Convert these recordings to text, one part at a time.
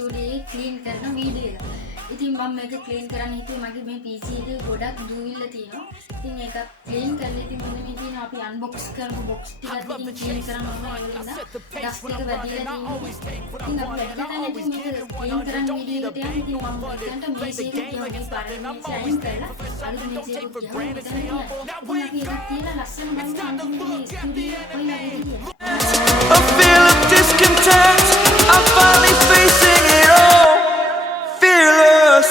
ස්ටුඩියෝ එක ක්ලීන් කරන වීඩියෝ එක. ඉතින් මම මේක ක්ලීන් කරන්න හිතුවේ මගේ මේ PC එකේ ගොඩක් දූවිල්ල තියෙනවා. ඉතින් ඒක ක්ලීන් කරලා ඉතින් මෙන්න මේ තියෙන අපි අන්බොක්ස් කරමු බොක්ස් ටිකක් ඉතින් ක්ලීන් කරන්න ඕන ඒවලින්ද ඩස්ට් එක වැදිලා තියෙනවා. ඉතින් අපි වැඩිටම ඉතින් මේක ක්ලීන් කරන්න වීඩියෝ එකට යන්න ඉතින් මම හිතන්ට මේක එක තියෙනවා මේ පරණ මේක අයින් කරලා අලුත් මේක එක තියනවා. ඉතින් අපි ඒක තියලා ලස්සන ගන්න මේ ස්ටුඩියෝ කොයිලා ඉන්නේ. A feel of discontent, I'm finally facing it all. Fearless.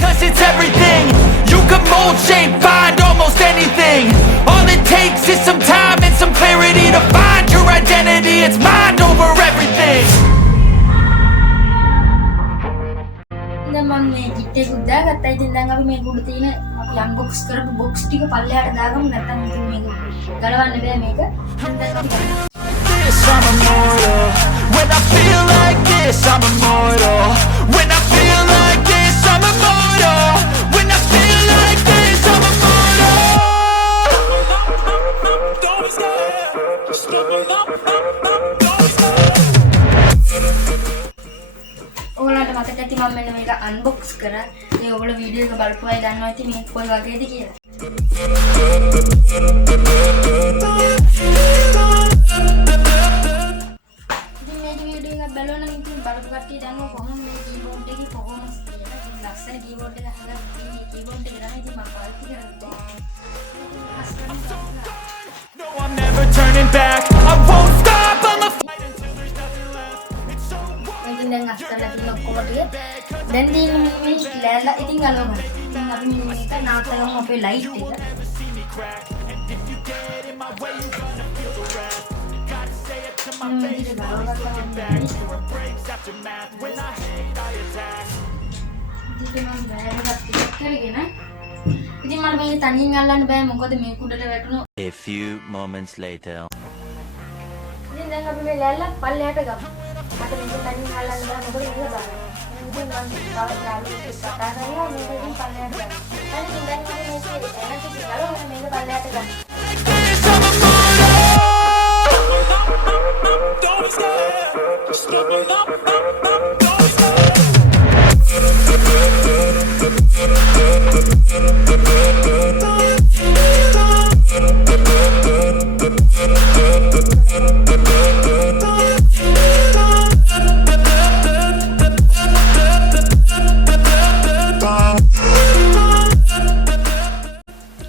Cause it's everything. You can mold, shape, find almost anything. All it takes is some time and some clarity to find your identity. It's mind over everything. දැන් මම මේ කිට් එක උදාගත්තා. ඉතින් දැන් අපි මේක උඩ තියෙන අපි අන්බොක්ස් කරපු බොක්ස් ටික පල්ලෙහාට දාගමු. නැත්නම් ඉතින් මේක ගලවන්න බෑ මේක. දැන් අපි ගමු. This I'm immortal. When I feel like this, I'm immortal. When I feel like this, I'm immortal. When I feel like this, I'm immortal. Don't stop. Just stepping up. ඔයාලට මතක ඇති මම මෙන්න මේක අන්බොක්ස් කරා. ඒ ඔයගොල්ලෝ වීඩියෝ එක බලපු අය දන්නවා ඇති මේක කොයි වගේද කියලා. ඉතින් මේ වීඩියෝ එක බලන නම් ඉතින් බලපු කට්ටිය දන්නවා කොහොමද මේ කීබෝඩ් එකේ performance කියලා. ඉතින් ලස්සන කීබෝඩ් එක හදලා මේ කීබෝඩ් එක තමයි ඉතින් මම පාවිච්චි කරන්නේ. No, I'm never turning back. I won't stop. I'ma fight until there's nothing left. It's so ඉතින් දැන් අස්තලා තියෙන ඔක්කොම ටික දැන් තියෙන මේ ලෑල්ලා ඉතින් ගලවගන්න. ඉතින් අපි මේක නාටකම් අපේ ලයිට් එක. see me crack. And if you get in my way, you gonna feel the wrath. Gotta say it to my face. Back to a breaks after math. When I hate, I attack. ඉතින් මම වැරද්දක් කරගෙන ඉතින් මට මේක තනියෙන් අල්ලන්න බෑ මොකද මේ කුඩට වැටුණා. A few moments later. ඉතින් දැන් අපි මේ ලෑල්ල පල්ලෙහාට ගමු. මට මේක තනියෙන් අල්ලන්න බෑ මොකද මේක දාලා. ඉතින් මම තව යාළුවෙක් කතා කරලා මේක ඉතින් පල්ලෙහාට ගමු. ඉතින් දැන් අපි මේක එනට ගලවලා මේක පල්ලෙහාට ගමු. This I'm immortal. Don't stop. Just stepping up. Don't stop.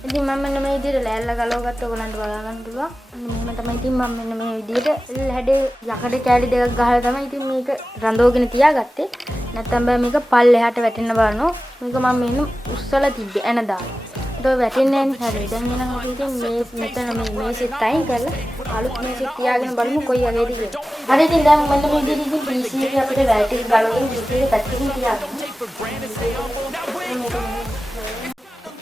ඉතින් මම මෙන්න මේ විදිහට ලෑල්ල ගලවගත්ත ඔයගලන්ට බලා ගන්න පුළුවන්. මෙහෙම තමයි ඉතින් මම මෙන්න මේ විදිහට හැඩේ යකඩ කෑලි දෙකක් ගහලා තමයි ඉතින් මේක රඳවගෙන තියාගත්තේ. නැත්තම් බෑ මේක පල්ලෙහාට වැටෙන්න බලනවා. මේක මම මෙන්න උස්සලා තිබ්බේ එන දාලා. ඒක වැටෙන්නේ නැහැ හරියට. දැන් එනම් අපි ඉතින් මේ මෙතන මේ මේසෙත් අයින් කරලා අලුත් මේසෙත් තියාගෙන බලමු කොයි වගේද කියලා. හරි ඉතින් දැන් මෙන්න මේ විදිහට ඉතින් PC එකේ අපිට වැටි ගලවගෙන PC එක පැත්තකින් තියාගන්න.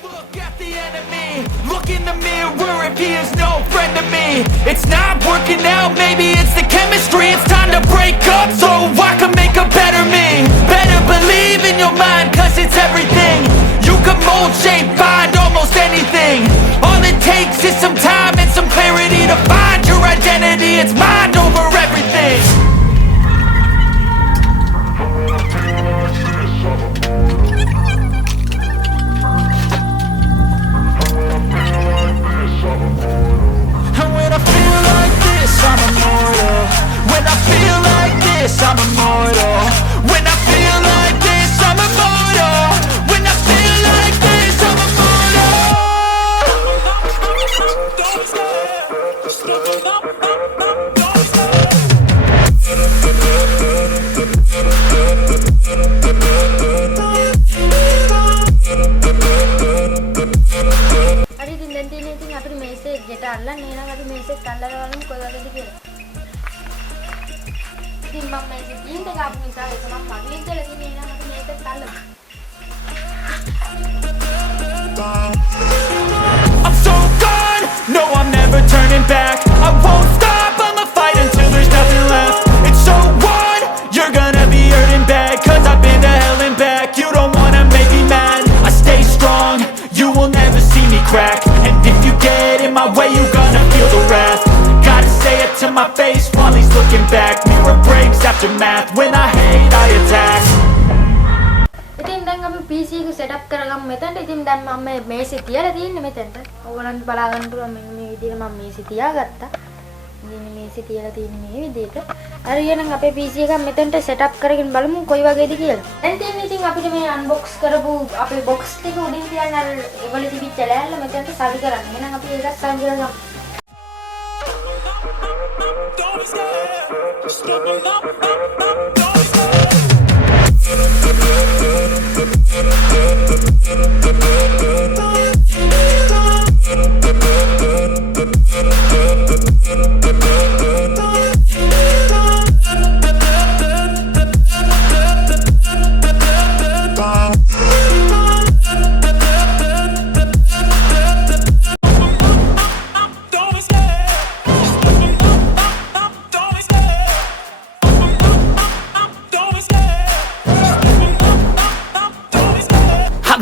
Look at the enemy. Look in the mirror if he is no friend to me. It's not working out, maybe it's the chemistry. It's time to break up so I can make a better me. Better believe in your mind, cause it's everything. You can mold, shape, find almost anything. All it takes is some time and some clarity to find your identity. It's mind over everything. And when I feel like this, I'm immortal. When I feel like this, I'm aftermath. When I hate, I attack. ඉතින් දැන් අපි PC එක setup කරගමු මෙතනට. ඉතින් දැන් මම මේ මේසෙ තියලා තියෙන්නේ මෙතනට. ඕගොල්ලන්ට බලා ගන්න පුළුවන් මෙන්න මේ විදිහට මම මේසෙ තියාගත්තා. ඉතින් මේසෙ තියලා තියෙන්නේ මේ විදිහට. හරි එහෙනම් අපේ PC එක මෙතනට setup කරගෙන බලමු කොයි වගේද කියලා. දැන් තියෙන්නේ ඉතින් අපිට මේ unbox කරපු අපේ box ටික උඩින් තියන්න අර ඒවල තිබිච්ච ලෑල්ල මෙතනට සවි කරන්න. එහෙනම් අපි ඒකත් සවි කරගමු. Don't be scared. Just get me up.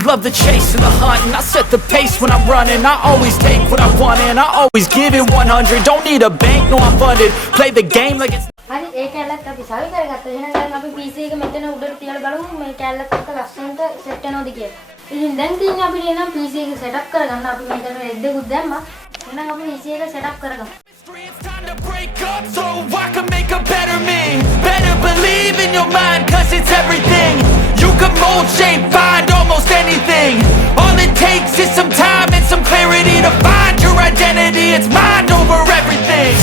Love the chase and the hunt, and I set the pace when I'm running. I always take what I want and I always give it 100. Don't need a bank, no I'm funded. Play the game like it's හරි ඒ කැලලත් අපි සවි කරගත්තා. එහෙනම් දැන් අපි PC එක මෙතන උඩට තියලා බලමු මේ කැලලත් එක්ක ලස්සනට සෙට් වෙනවද කියලා. ඉතින් දැන් තියෙන්නේ අපිට එනම් PC එක setup කරගන්න. අපි මෙතන රෙඩ් එකකුත් දැම්මා. එහෙනම් අපි PC එක setup කරගමු. It's time to break up so I can make a better me. Better believe in your mind, cause it's everything. You can mold, shape, find almost anything. All it takes is some time and some clarity to find your identity. It's mind over everything.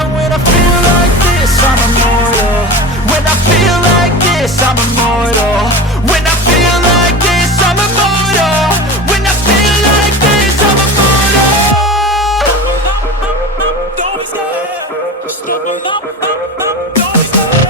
And when I feel like this, I'm immortal. When I feel like this, I'm immortal. When I feel like this, I'm immortal. When I feel like this, I'm immortal. Don't be scared. Just get me up. Don't be scared.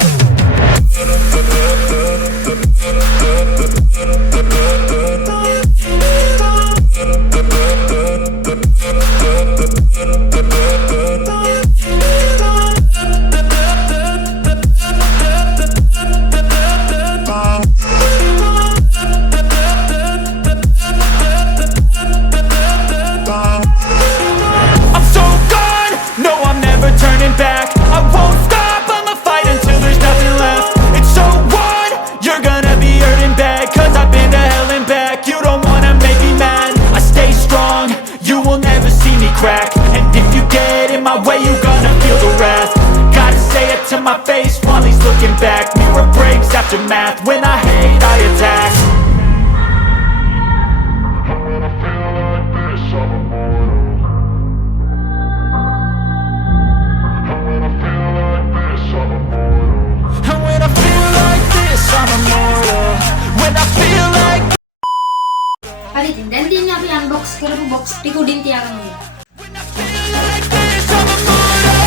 I'm so gone, no I'm never turning back. I won't stop, I'ma fight until there's nothing left. It's so on, you're gonna be hurting bad, cause I've been to hell and back. You don't wanna make me mad, I stay strong, you will never see me crack. And if you get in my way, you gonna feel the wrath. Gotta say it to my face while he's looking back. Mirror breaks, aftermath, when I hate, I attack. And when I feel like this, I'm immortal. When I feel like හරි ඉතින් දැන් තියෙන්නේ අපි unbox කරපු box ටික උඩින් තියාගමු. when I feel like this, I'm immortal.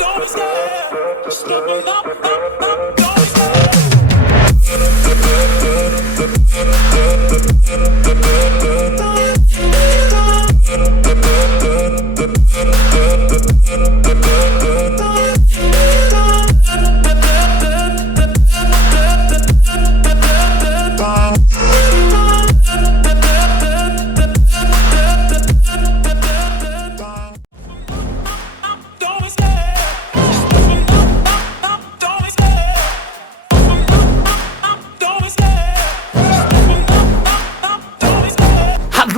Don't be scared. Just get me up. Don't be scared.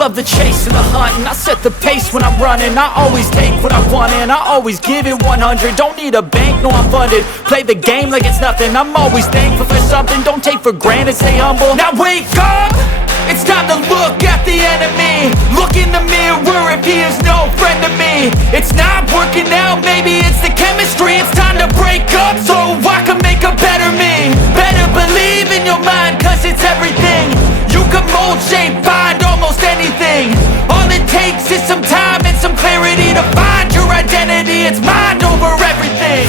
Love the chase and the hunt, and I set the pace when I'm running. I always take what I want and I always give it 100. Don't need a bank, no I'm funded. Play the game like it's nothing. I'm always thankful for something. Don't take for granted, stay humble. Now wake up, it's time to look at the enemy. Look in the mirror if he is no friend to me. It's not working out, maybe it's the chemistry. It's time to break up so I can make a better me. Better believe in your mind, cause it's everything. You can mold, shape, find almost anything. All it takes is some time and some clarity to find your identity. It's mind over everything.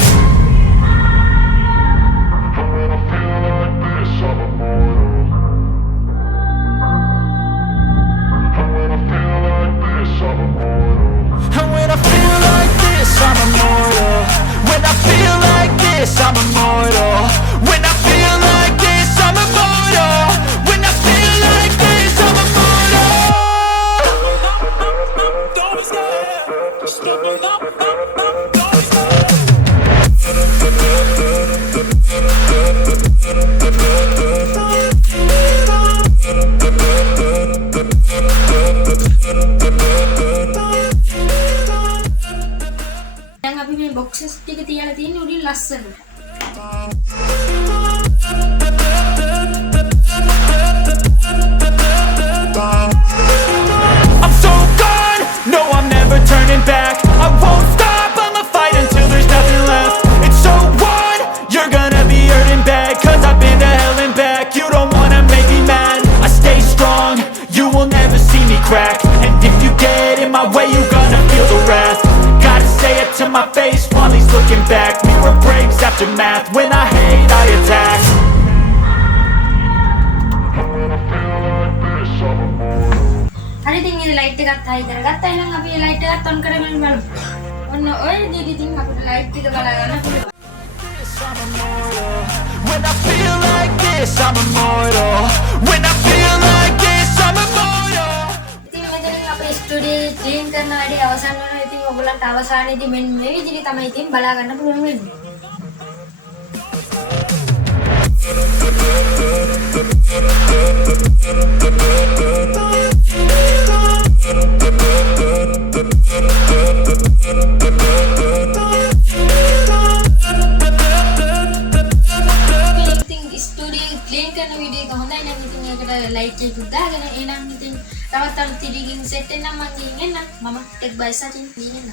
And when I feel like this, I'm immortal. ලස්සනට. I'm so gone, no I'm never turning back. I won't stop, I'ma fight until there's nothing left. It's so on, you're gonna be hurting bad, cause I've been to hell and back. You don't wanna make me mad, I stay strong, you will never see me crack. And if you get in my way, you're gonna feel the wrath. Gotta say it to my face while he's looking back. Mirror breaks after math, when I hate I attack. හරි ඉතින් ඉතින් ලයිට් එකත් හයි කරගත්තා. එහෙනම් අපි මේ ලයිට් එකත් ඔන් කරගෙන බලමු. ඔන්න ඔය විදිහට ඉතින් අපිට ලයිට් එක බලා ගන්න පුළුවන්. I'm immortal. When I feel like this, I'm immortal. When I feel like this, I'm immortal. ඉතින් මෙතනින් අපේ ස්ටුඩියෝ ක්ලීන් කරන වැඩේ අවසන් වෙනවා. ඉතින් ඔයගොල්ලන්ට අවසානයේදී මෙන්න මේ විදිහට තමයි ඉතින් බලා ගන්න පුළුවන් වෙන්නේ. ස්ටුඩියෝ ක්ලීන් කරන වීඩියෝ එක හොඳයි නම් ඉතින් ඒකට ලයික් එකක් දාගෙන එහෙනම් ඉතින් තවත් අලුත් ටිකින් සෙට් වෙනම් මම ගිහින් එන්න. මම ටෙක් බයි සචින් ගිහින් එන්න.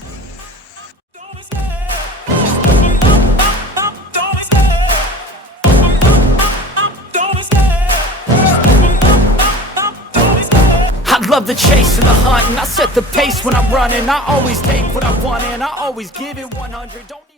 I love the chase and the hunt, and I set the pace when I'm running. I always take what I want and I always give it 100. Don't